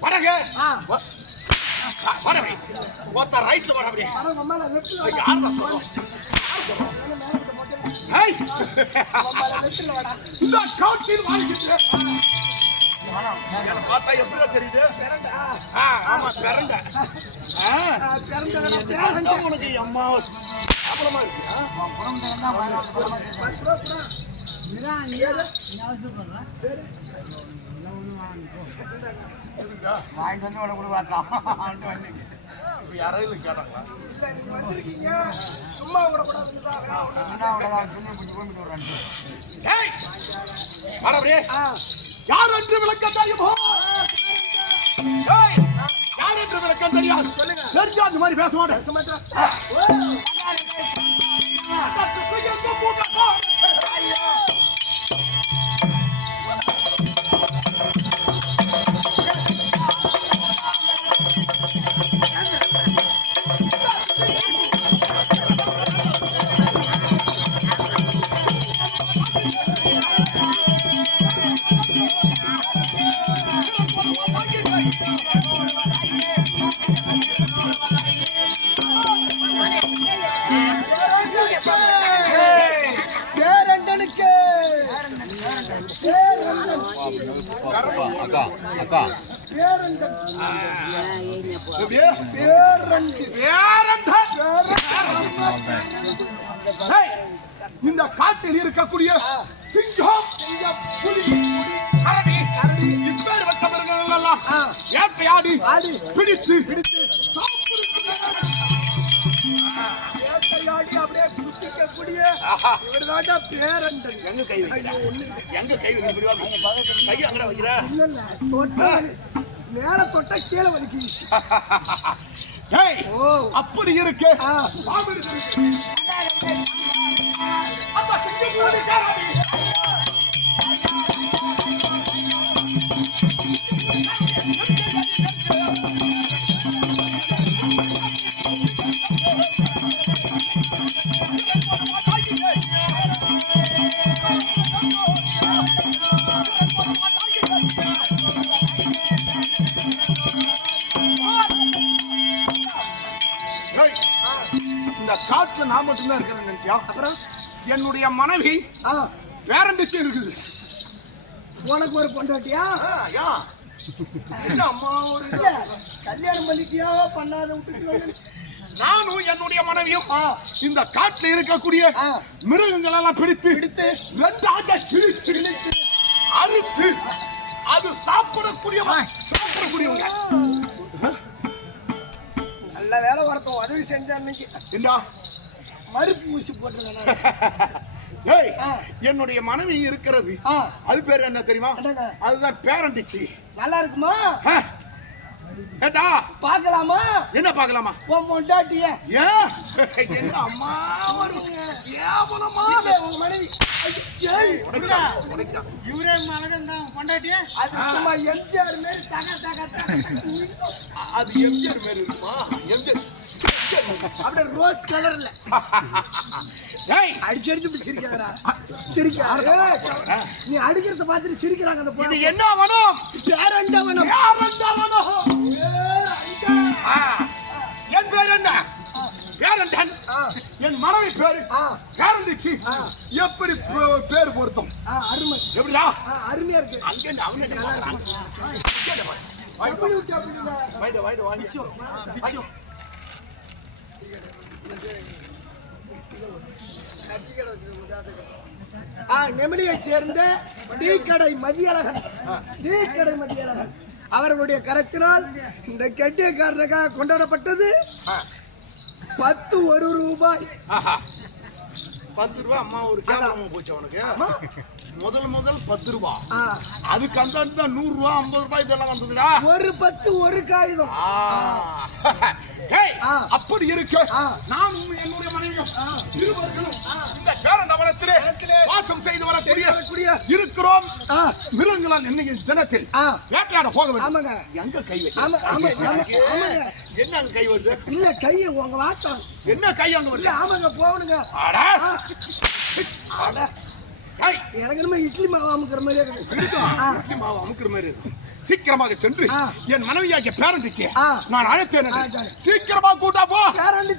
வடங்க. வ- ஆ, ரைட்ல வர அப்படியே. இந்த காட்சியில் பார்த்தா எப்படி தெரியுது? ஆமா, பிறண்ட. உனக்கு அம்மா அப்புறமா இருக்கு வாங்கிட்டு வந்து உனக்கு வந்து யாராவது கேட்டாங்களா சும்மா யார் என்று விளக்கம் தெரியுமோ யார் என்று விளக்கம் தெரியாது தெரிஞ்சா அந்த மாதிரி பேச மாட்டேன் அக்கா அக்கா. இந்த காட்டில் இருக்கக்கூடிய சிங்கம் புலி கரடி கரடி இப்பேர் வட்ட மிருகங்களெல்லாம் வேட்டையாடி பிடித்து பிடித்து ஆஹா. இவர்தாண்டா பேரண்டன் எங்க கை வைக்கிற? எங்க கை வைக்கிற கை அங்கட வைக்கிற? இல்ல இல்ல தொட்டா மேல தொட்டா கீழே வலிக்குது. ஏய் அப்படி இருக்கு. ஆ. பாம்பு இருக்கு. காட்டுல நான் மட்டும்தான் இருக்கிறேன் நினைச்சியா அப்புறம்? என்னுடைய மனைவி ஆ. வேறண்டிச்சு இருக்குது. உனக்கு ஒரு பொண்டாட்டியா? ஆ, யா. என்ன அம்மா ஒரு கல்யாணம் பண்ணிட்டியா பண்ணாத விட்டுட்டு நானும் என்னுடைய மனைவியும் இந்த காட்டுல இருக்கக்கூடிய. மிருகங்கள் எல்லாம் பிடித்து ரெண்டாக அறுத்து அது சாப்பிடக்கூடிய சாப்பிடக்கூடியவங்க. செஞ்சா அன்னைக்கு இல்லா மறுப்பு ஊசி போட்டுருந்தேன். என்னுடைய மனைவி இருக்கிறது. அது பேர் என்ன தெரியுமா? அதுதான் பேரண்டிச்சு நல்லா இருக்குமா ஆ. ஏண்டா பார்க்கலாமா என்ன பார்க்கலாமா உன் பொண்டாட்டிய ஏன் என்ன அம்மா ஒரு கேவலமா உங்க மனைவி. இவரே அழகன் தான் பொண்டாட்டியே அது சும்மா எம்ஜிஆர் மாதிரி தக தக அது எம்ஜிஆர் மாதிரி இருக்குமா எம்ஜிஆர் அப்படியே ரோஸ் கலர்ல ஏய். அடிச்சு அடிச்சு சிரிக்காதடா. சிரிக்க நீ அடிக்கிறத பார்த்துட்டு சிரிக்கிறாங்க அந்த பொண்ணு. என்ன வனம் பேரண்டவனம் யாரந்த வனம் ஆ, என் பேர் என்ன? பேரண்டன். என் மனைவி பேரு ஆ. பேரண்டிச்சு எப்படி பேர் பொருத்தம்? அருமை. எப்படிடா? அருமையா இருக்கு. அங்க இல்ல? வாங்கிட்டு, வாங்கிட்டு, வாங்கிட்டு. நெமிலியை சேர்ந்த டீ கடை மதியழகன். டீ கடை மதியழகன். அவர்களுடைய கரத்தினால் இந்த கெட்டியக்காரனுக்காக கொண்டாடப்பட்டது. பத்து ஒரு ரூபாய். பத்து ரூபா அம்மா ஒரு கேமரா போச்சு அவனுக்கு. முதல் முதல் பத்து ரூபா. அதுக்கு அந்த நூறு ரூபா ஐம்பது ரூபாய் இதெல்லாம் வந்ததுடா. ஒரு பத்து ஒரு காகிதம். அப்படி இருக்கு. நானும் என்னுடைய மனைவியும் இருவர்களும் இந்த பேரண்டவனத்திலே வாசம் செய்து வரக்கூடிய இருக்கிறோம் மிருகங்களால் இன்னைக்கு தினத்தில் வேட்டையாட போக வேண்டும். ஆமாங்க. எங்க கை. என்ன கை? வருது? இல்ல கையை உங்க வாட்டம் என்ன கை அங்க வருது? ஆமாங்க போகணுங்க. அட! அட! எனக்கு இட்லி மாவு அமுக்கிற மாதிரியே இருக்குது. ஆ, இட்லி மாவு அமுக்குற மாதிரி இருக்கு. சீக்கிரமாக சென்று. என் மனைவியாகிய பேரண்டிக்கு. நான் அழைத்தேன். சீக்கிரமா கூட்டா போ. பேரண்டி